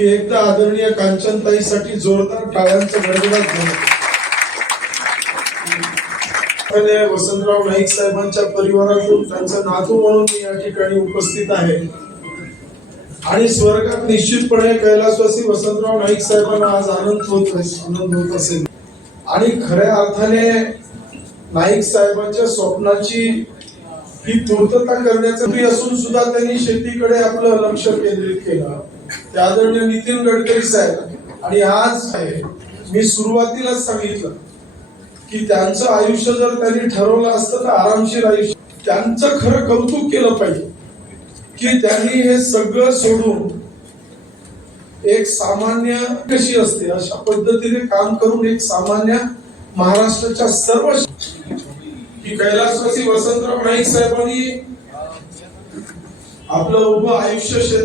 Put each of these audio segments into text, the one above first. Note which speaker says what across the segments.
Speaker 1: की एकदा आदरणीय कांचनताईसाठी जोरदार टाळ्यांचा गडगडाट झाला वसंतराव नाईक साहेबांच्या परिवारातून त्यांचा नातू म्हणून मी या ठिकाणी उपस्थित आहे. आणि स्वर्गात निश्चितपणे कैलासवासी वसंतराव नाईक साहेबांना आज आनंद होत आनंद होत असेल. आणि खऱ्या अर्थाने नाईक साहेबांच्या स्वप्नाची ही पूर्तता करण्याचं असून सुद्धा त्यांनी शेतीकडे आपलं लक्ष केंद्रित केलं. ते आदरणीय नितीन गडकरी साहेब आणि आज मी सुरुवातीलाच सांगितलं की त्यांचं आयुष्य जर त्यांनी ठरवलं असतं तर आरामशीर आयुष्य. त्यांचं खरं कौतुक केलं पाहिजे की त्यांनी हे सगळं सोडून एक सामान्य कशी असते अशा पद्धतीने काम करून एक सामान्य महाराष्ट्राच्या सर्व की कैलासवासी वसंतराव नाईक साहेबांनी आपलं उभं आयुष्य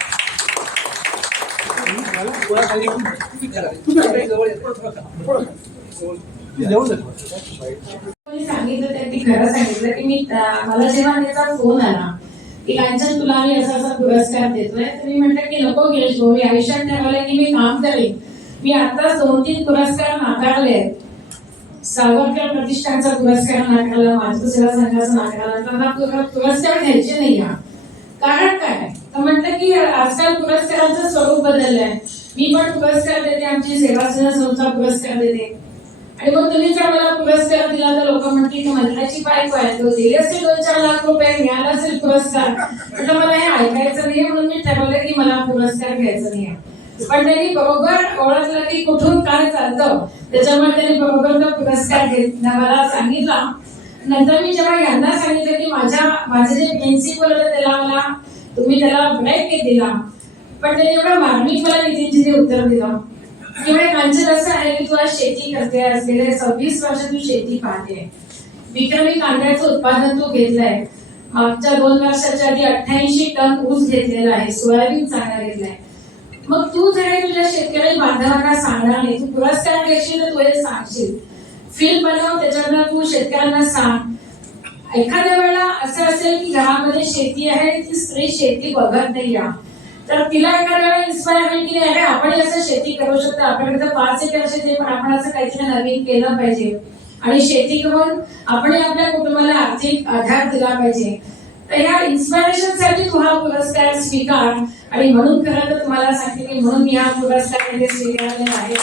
Speaker 2: सांगितलं त्यांनी खरं सांगितलं की मी मला जेव्हा त्याचा फोन आला की कांचन तुला आम्ही असा असा पुरस्कार देतोय तर मी म्हटलं की नको भाऊ मी आयुष्यात ठरवलं की मी काम करेन. मी आता दोन तीन पुरस्कार नाकारले आहेत. सावरकर प्रतिष्ठानचा पुरस्कार नाकारला मातृसेवा संघाचा नाकारला तर पुरस्कार घ्यायचे नाही हा. कारण काय? तर म्हटलं की आजकाल पुरस्काराचं स्वरूप बदललंय. मी पण पुरस्कार देते आमची सेवा संस्था पुरस्कार देते. आणि मग तुम्ही जर मला पुरस्कार दिला तर लोक म्हणतील की मंत्र्याची बायको आहे तो दिले असेल दोन चार लाख रुपये मिळाला असेल पुरस्कार. म्हटलं मला हे ऐकायचं नाही म्हणून मी ठरवलं की मला पुरस्कार घ्यायचा नाही पण त्यांनी बरोबर ओळखलं की कुठून काय चालतं. त्याच्यामुळे त्यांनी बरोबर तो पुरस्कार घेत मला सांगितला. नंतर मी जेव्हा यांना सांगितलं की माझ्या माझे जे प्रिन्सिपल होते त्याला मला तुम्ही त्याला ब्रेक दिला? पण त्याने एवढं मार्मिक मला नितीनजीने उत्तर दिलं. किंवा कांचन असं आहे की तू आज शेती करते असलेले सव्वीस वर्ष तू शेती पाहते. विक्रमी कांद्याचं उत्पादन तू घेतलंय. मागच्या दोन वर्षाच्या आधी अठ्ठ्याऐंशी टन ऊस घेतलेला आहे सोयाबीन चांगला घेतलाय. मग तू जर तुझ्या शेतकरी बांधवांना सांगणार नाही तू पुरस्कार घेशील तर तू हे सांगशील. फिल्म बनव त्याच्यातनं तू शेतकऱ्यांना सांग. एखाद्या वेळेला असं असेल की घरामध्ये शेती आहे ती स्त्री शेती बघत नाही या तर तिला एखाद्या वेळेला इन्स्पायर होईल की नाही अरे आपण असं शेती करू शकतो आपल्याकडे तर पाच एकर शेती पण आपण असं काहीतरी नवीन केलं पाहिजे. आणि शेती करून आपण आपल्या कुटुंबाला आर्थिक आधार दिला पाहिजे. तर ह्या इन्स्पायरेशनसाठी तू हा पुरस्कार स्वीकार. आणि म्हणून खरं तर तुम्हाला सांगते की म्हणून मी हा पुरस्कार स्वीकारलेला आहे.